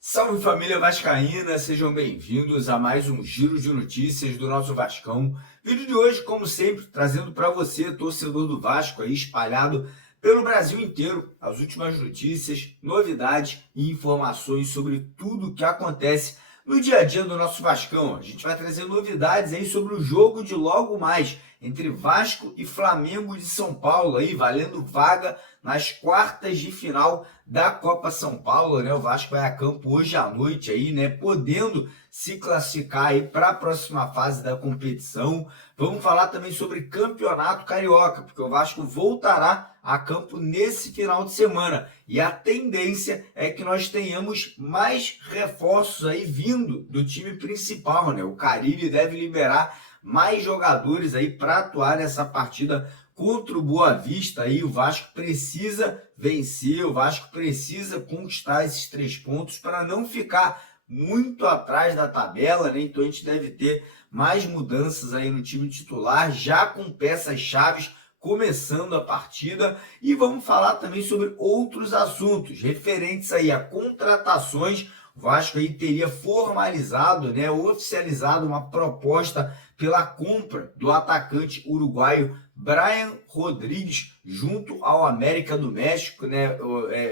Salve família vascaína, sejam bem-vindos a mais um giro de notícias do nosso Vascão. Vídeo de hoje, como sempre, trazendo para você, torcedor do Vasco aí espalhado pelo Brasil inteiro, as últimas notícias, novidades e informações sobre tudo o que acontece no dia a dia do nosso Vascão. A gente vai trazer novidades aí sobre o jogo de logo mais entre Vasco e Flamengo de São Paulo aí, valendo vaga nas quartas de final da Copa São Paulo, né? O Vasco vai a campo hoje à noite aí, né? Podendo se classificar aí para a próxima fase da competição. Vamos falar também sobre Campeonato Carioca, porque o Vasco voltará a campo nesse final de semana. E a tendência é que nós tenhamos mais reforços aí vindo do time principal, né? O Carille deve liberar mais jogadores aí para atuar nessa partida contra o Boa Vista. Aí o Vasco precisa vencer, o Vasco precisa conquistar esses 3 pontos para não ficar muito atrás da tabela, né? Então a gente deve ter mais mudanças aí no time titular, já com peças-chaves começando a partida. E vamos falar também sobre outros assuntos referentes aí a contratações. O Vasco aí teria formalizado, né, oficializado uma proposta pela compra do atacante uruguaio Brian Rodrigues junto ao América do México, né?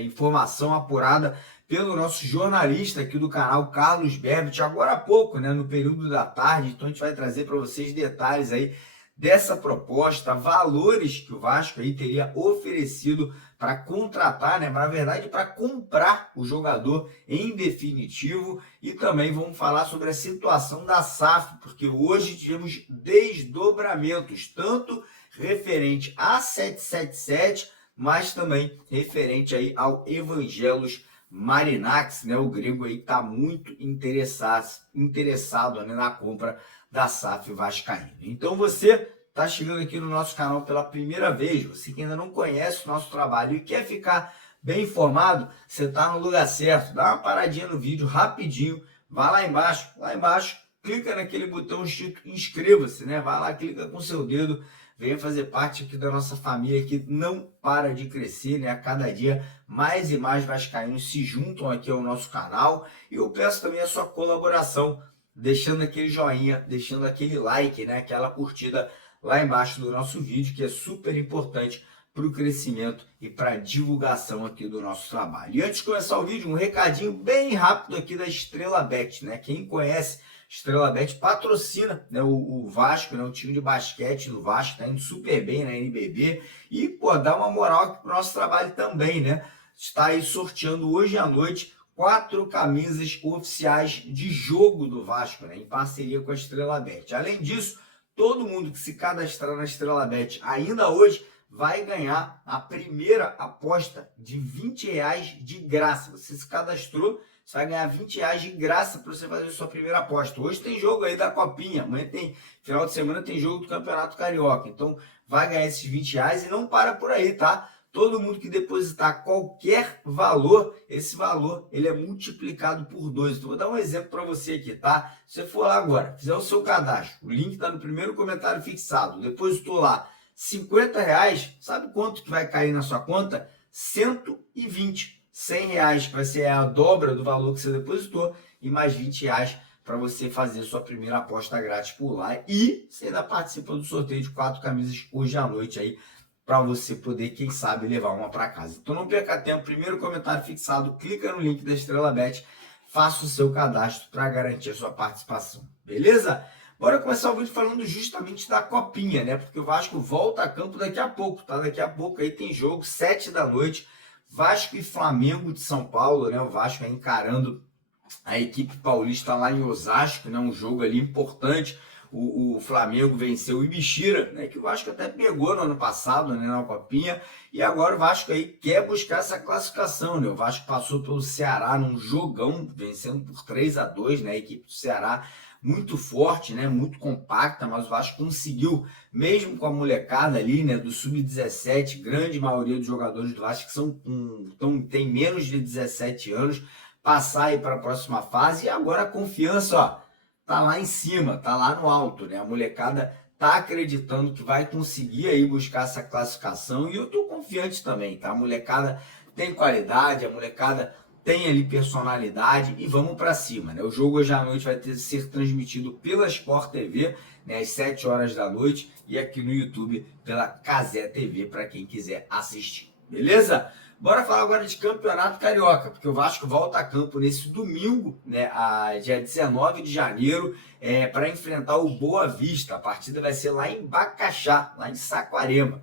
Informação apurada pelo nosso jornalista aqui do canal, Carlos Berbit, agora há pouco, né, no período da tarde. Então a gente vai trazer para vocês detalhes aí dessa proposta, valores que o Vasco aí teria oferecido para contratar, né? Na verdade, para comprar o jogador em definitivo. E também vamos falar sobre a situação da SAF, porque hoje tivemos desdobramentos, tanto referente a 777, mas também referente aí ao Evangelos Marinax, né? O grego aí está muito interessado, né, na compra da SAF vascaína. Então você está chegando aqui no nosso canal pela primeira vez, você que ainda não conhece o nosso trabalho e quer ficar bem informado, você está no lugar certo. Dá uma paradinha no vídeo rapidinho, vai lá embaixo, clica naquele botão escrito inscreva-se, né? Vai lá, clica com seu dedo, venha fazer parte aqui da nossa família que não para de crescer, né? A cada dia mais e mais vascaínos se juntam aqui ao nosso canal. E eu peço também a sua colaboração, deixando aquele joinha, deixando aquele like, né? Aquela curtida lá embaixo do nosso vídeo, que é super importante para o crescimento e para a divulgação aqui do nosso trabalho. E antes de começar o vídeo, um recadinho bem rápido aqui da Estrela Bet, né? Quem conhece Estrela Bet patrocina, né, o Vasco, né, o time de basquete do Vasco, está indo super bem na NBB e, pô, dá uma moral aqui para o nosso trabalho também, né? Está aí sorteando hoje à noite 4 camisas oficiais de jogo do Vasco, né, em parceria com a Estrela Bet. Além disso, todo mundo que se cadastrar na Estrela Bet ainda hoje vai ganhar a primeira aposta de R$20 de graça. Você se cadastrou, você vai ganhar R$20 de graça para você fazer a sua primeira aposta. Hoje tem jogo aí da Copinha, amanhã tem, final de semana tem jogo do Campeonato Carioca. Então vai ganhar esses R$20 e não para por aí, tá? Todo mundo que depositar qualquer valor, esse valor ele é multiplicado por 2. Então, vou dar um exemplo para você aqui, tá? Se você for lá agora, fizer o seu cadastro, o link está no primeiro comentário fixado, depositou lá R$50, sabe quanto que vai cair na sua conta? 120. R$100 que vai ser a dobra do valor que você depositou e mais R$20 para você fazer sua primeira aposta grátis por lá. E você ainda participa do sorteio de 4 camisas hoje à noite aí, para você poder, quem sabe, levar uma para casa. Então não perca tempo, primeiro comentário fixado, clica no link da Estrela Bet, faça o seu cadastro para garantir a sua participação, beleza? Bora começar o vídeo falando justamente da Copinha, né? Porque o Vasco volta a campo daqui a pouco, tá? Daqui a pouco aí tem jogo, 7 da noite, Vasco e Flamengo de São Paulo, né? O Vasco aí encarando a equipe paulista lá em Osasco, né? Um jogo ali importante. O Flamengo venceu o Ibixira, né, que o Vasco até pegou no ano passado, né, na Copinha, e agora o Vasco aí quer buscar essa classificação, né? O Vasco passou pelo Ceará num jogão, vencendo por 3-2, né, a equipe do Ceará muito forte, né, muito compacta, mas o Vasco conseguiu, mesmo com a molecada ali, né, do Sub-17, grande maioria dos jogadores do Vasco que tem menos de 17 anos, passar aí para a próxima fase. E agora a confiança, ó, tá lá em cima, tá lá no alto, né? A molecada tá acreditando que vai conseguir aí buscar essa classificação e eu tô confiante também, tá? A molecada tem qualidade, a molecada tem ali personalidade e vamos para cima, né? O jogo hoje à noite vai ser transmitido pela Sport TV, né, às 7 horas da noite e aqui no YouTube pela Cazé TV para quem quiser assistir, beleza? Bora falar agora de Campeonato Carioca, porque o Vasco volta a campo nesse domingo, né, dia 19 de janeiro, para enfrentar o Boa Vista. A partida vai ser lá em Bacaxá, lá em Saquarema.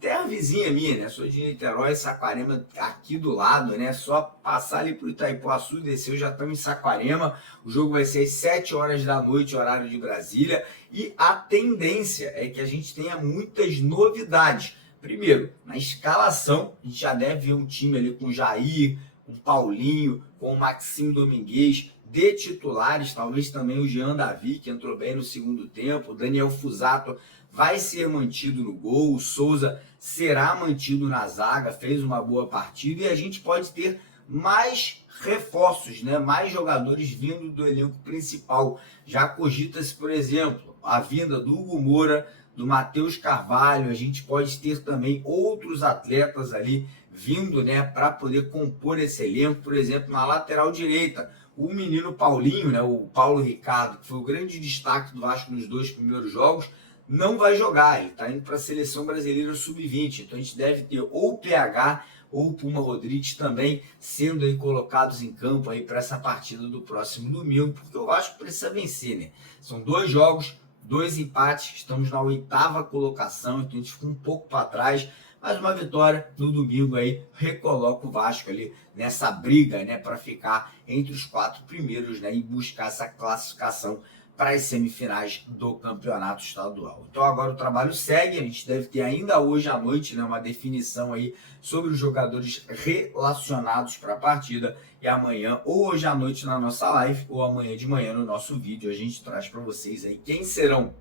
Terra vizinha minha, né? Sou de Niterói, Saquarema aqui do lado, né? Só passar ali pro Itaipuaçu e descer, já estamos em Saquarema. O jogo vai ser às 7 horas da noite, horário de Brasília. E a tendência é que a gente tenha muitas novidades. Primeiro, na escalação, a gente já deve ver um time ali com o Jair, com o Paulinho, com o Maxime Domingues, de titulares, talvez também o Jean Davi, que entrou bem no segundo tempo, o Daniel Fusato vai ser mantido no gol, o Souza será mantido na zaga, fez uma boa partida e a gente pode ter mais reforços, né? Mais jogadores vindo do elenco principal. Já cogita-se, por exemplo, a vinda do Hugo Moura, do Matheus Carvalho, a gente pode ter também outros atletas ali vindo, né, para poder compor esse elenco, por exemplo, na lateral direita, o menino Paulinho, né, o Paulo Ricardo, que foi o grande destaque do Vasco nos 2 primeiros jogos, não vai jogar, ele está indo para a Seleção Brasileira Sub-20, então a gente deve ter ou o PH ou o Puma Rodrigues também sendo aí colocados em campo aí para essa partida do próximo domingo, porque o Vasco precisa vencer, né? São 2 jogos, 2 empates, estamos na 8ª colocação, então a gente fica um pouco para trás, mas uma vitória no domingo aí recoloca o Vasco ali nessa briga, né, para ficar entre os 4 primeiros, né, e buscar essa classificação para as semifinais do campeonato estadual. Então agora o trabalho segue, a gente deve ter ainda hoje à noite, né, uma definição aí sobre os jogadores relacionados para a partida e amanhã ou hoje à noite na nossa live ou amanhã de manhã no nosso vídeo a gente traz para vocês aí quem serão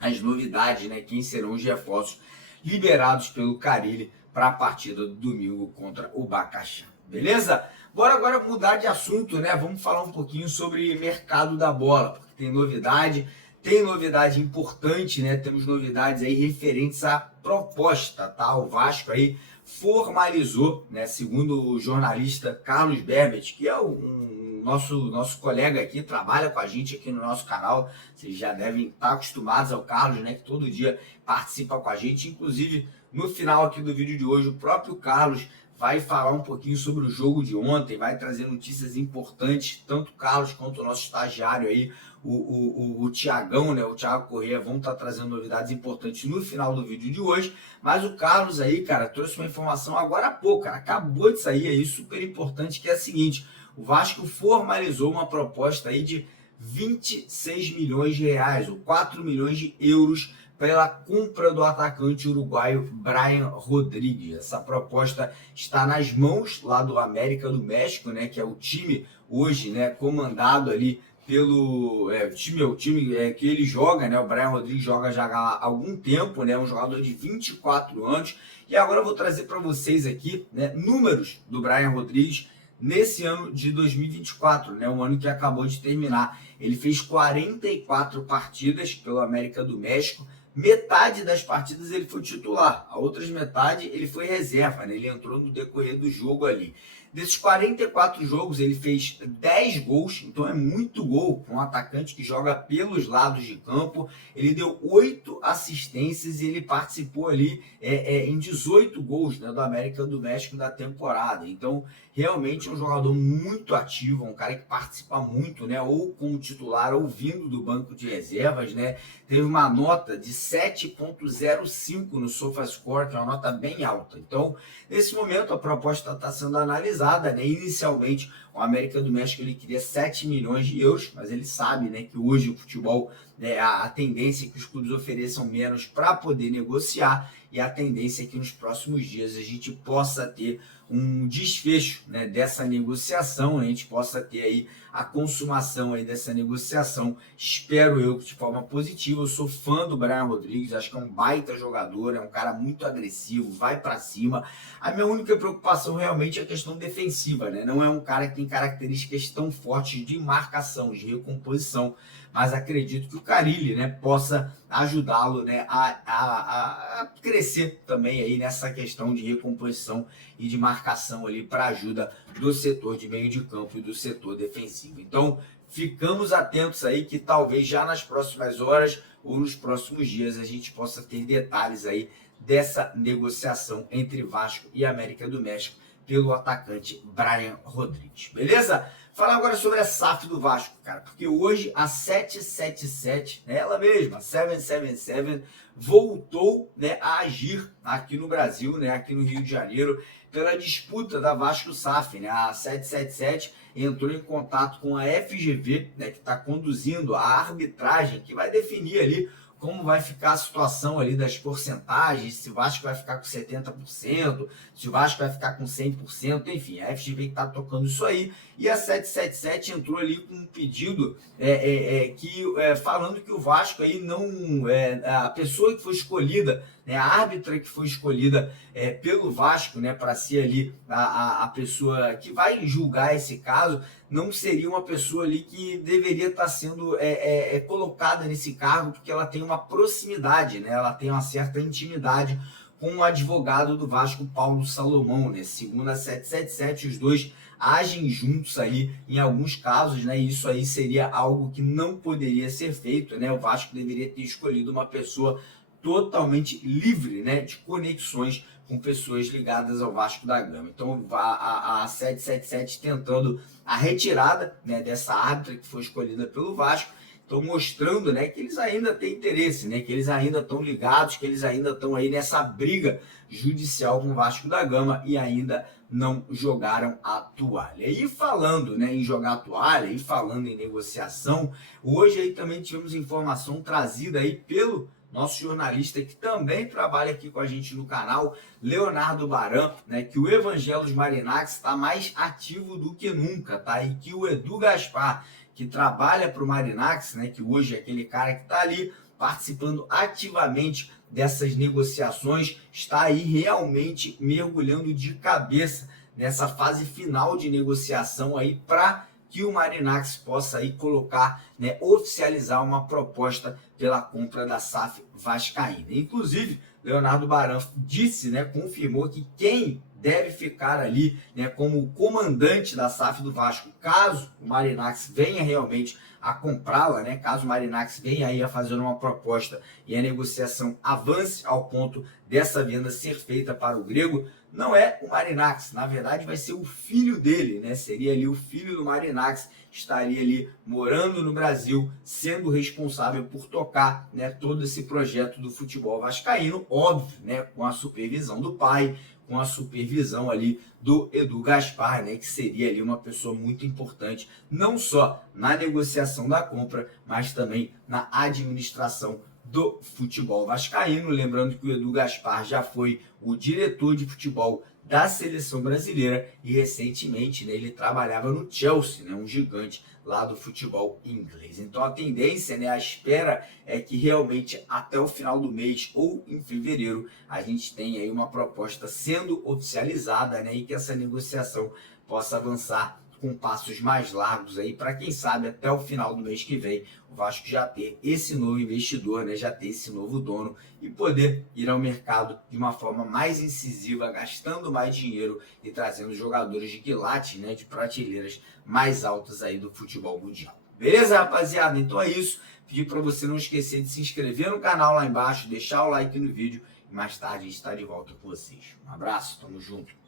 as novidades, né, quem serão os reforços liberados pelo Carille para a partida do domingo contra o Bacaxá. Beleza? Bora agora mudar de assunto, né? Vamos falar um pouquinho sobre mercado da bola, porque tem novidade importante, né? Temos novidades aí referentes à proposta, tá? O Vasco aí formalizou, né? Segundo o jornalista Carlos Berbet, que é nosso colega aqui, trabalha com a gente aqui no nosso canal. Vocês já devem estar acostumados ao Carlos, né? Que todo dia participa com a gente. Inclusive, no final aqui do vídeo de hoje, o próprio Carlos vai falar um pouquinho sobre o jogo de ontem, vai trazer notícias importantes, tanto o Carlos quanto o nosso estagiário aí, o Tiagão, né, o Thiago Corrêa, vão estar trazendo novidades importantes no final do vídeo de hoje, mas o Carlos aí, cara, trouxe uma informação agora há pouco, cara, acabou de sair aí, super importante, que é a seguinte: o Vasco formalizou uma proposta aí de 26 milhões de reais, ou 4 milhões de euros, pela compra do atacante uruguaio Brian Rodrigues. Essa proposta está nas mãos lá do América do México, né, que é o time hoje, né, comandado ali pelo o time que ele joga, né? O Brian Rodrigues joga já há algum tempo, né? Um jogador de 24 anos. E agora eu vou trazer para vocês aqui, né, números do Brian Rodrigues nesse ano de 2024, né? Um ano que acabou de terminar. Ele fez 44 partidas pelo América do México. Metade das partidas ele foi titular, a outra metade ele foi reserva, né? Ele entrou no decorrer do jogo ali. Desses 44 jogos ele fez 10 gols, então é muito gol para um atacante que joga pelos lados de campo. Ele deu 8 assistências e ele participou ali em 18 gols, né, do América do México da temporada. Então realmente é um jogador muito ativo, um cara que participa muito, né, ou como titular ou vindo do banco de reservas, né? Teve uma nota de 7.05 no SofaScore, que é uma nota bem alta. Então, nesse momento, a proposta está sendo analisada, né? Inicialmente, o América do México ele queria 7 milhões de euros, mas ele sabe, né, que hoje o futebol, né, a tendência é que os clubes ofereçam menos para poder negociar, e a tendência é que nos próximos dias a gente possa ter um desfecho, né, dessa negociação, né? A gente possa ter aí a consumação aí dessa negociação, espero eu, de forma positiva. Eu sou fã do Brian Rodrigues, acho que é um baita jogador, é um cara muito agressivo, vai para cima. A minha única preocupação realmente é a questão defensiva, né? Não é um cara que tem características tão fortes de marcação, de recomposição, mas acredito que o Carille, né, possa ajudá-lo, né, a crescer também aí nessa questão de recomposição e de marcação ali para ajuda do setor de meio de campo e do setor defensivo. Então, ficamos atentos aí que talvez já nas próximas horas ou nos próximos dias a gente possa ter detalhes aí dessa negociação entre Vasco e América do México pelo atacante Brian Rodrigues, beleza? Falar agora sobre a SAF do Vasco, cara, porque hoje a 777, ela mesma, 777, voltou, né, a agir aqui no Brasil, né, aqui no Rio de Janeiro, pela disputa da Vasco SAF, né? A 777 entrou em contato com a FGV, né, que está conduzindo a arbitragem que vai definir ali como vai ficar a situação ali das porcentagens, se o Vasco vai ficar com 70%, se o Vasco vai ficar com 100%, enfim, a FGV que está tocando isso aí, e a 777 entrou ali com um pedido falando que o Vasco aí não, a pessoa que foi escolhida, né, a árbitra que foi escolhida pelo Vasco, né, para ser ali a pessoa que vai julgar esse caso, não seria uma pessoa ali que deveria estar sendo colocada nesse cargo, porque ela tem uma proximidade, né, ela tem uma certa intimidade com o advogado do Vasco, Paulo Salomão, né? Segundo a 777, os dois agem juntos aí em alguns casos, né? E isso aí seria algo que não poderia ser feito, né? O Vasco deveria ter escolhido uma pessoa totalmente livre, né, de conexões com pessoas ligadas ao Vasco da Gama. Então a 777 tentando a retirada, né, dessa árbitra que foi escolhida pelo Vasco, estão mostrando, né, que eles ainda têm interesse, né, que eles ainda estão ligados, que eles ainda estão aí nessa briga judicial com o Vasco da Gama e ainda não jogaram a toalha. E falando, né, em jogar a toalha e falando em negociação, hoje aí também tivemos informação trazida aí pelo nosso jornalista que também trabalha aqui com a gente no canal, Leonardo Baran, né, que o Evangelos Marinax está mais ativo do que nunca, tá? E que o Edu Gaspar, que trabalha para o Marinax, né, que hoje é aquele cara que está ali participando ativamente dessas negociações, está aí realmente mergulhando de cabeça nessa fase final de negociação aí para que o Marinax possa aí colocar, né, oficializar uma proposta pela compra da SAF vascaína. Inclusive, Leonardo Baran disse, né, confirmou que quem deve ficar ali, né, como comandante da SAF do Vasco, caso o Marinax venha realmente a comprá-la, né, caso o Marinax venha aí a fazer uma proposta e a negociação avance ao ponto dessa venda ser feita para o grego, não é o Marinax, na verdade vai ser o filho dele, né? Seria ali o filho do Marinax, estaria ali morando no Brasil, sendo responsável por tocar, né, todo esse projeto do futebol vascaíno, óbvio, né, com a supervisão do pai, com a supervisão ali do Edu Gaspar, né, que seria ali uma pessoa muito importante, não só na negociação da compra, mas também na administração do futebol vascaíno. Lembrando que o Edu Gaspar já foi o diretor de futebol da seleção brasileira e recentemente, né, ele trabalhava no Chelsea, né, um gigante lá do futebol inglês. Então a tendência, né, a espera é que realmente até o final do mês ou em fevereiro a gente tenha aí uma proposta sendo oficializada, né, e que essa negociação possa avançar com passos mais largos aí, para quem sabe até o final do mês que vem o Vasco já ter esse novo investidor, né, já ter esse novo dono e poder ir ao mercado de uma forma mais incisiva, gastando mais dinheiro e trazendo jogadores de quilate, né, de prateleiras mais altas aí do futebol mundial. Beleza, rapaziada? Então é isso. Pedir para você não esquecer de se inscrever no canal lá embaixo, deixar o like no vídeo e mais tarde a gente está de volta com vocês. Um abraço, tamo junto.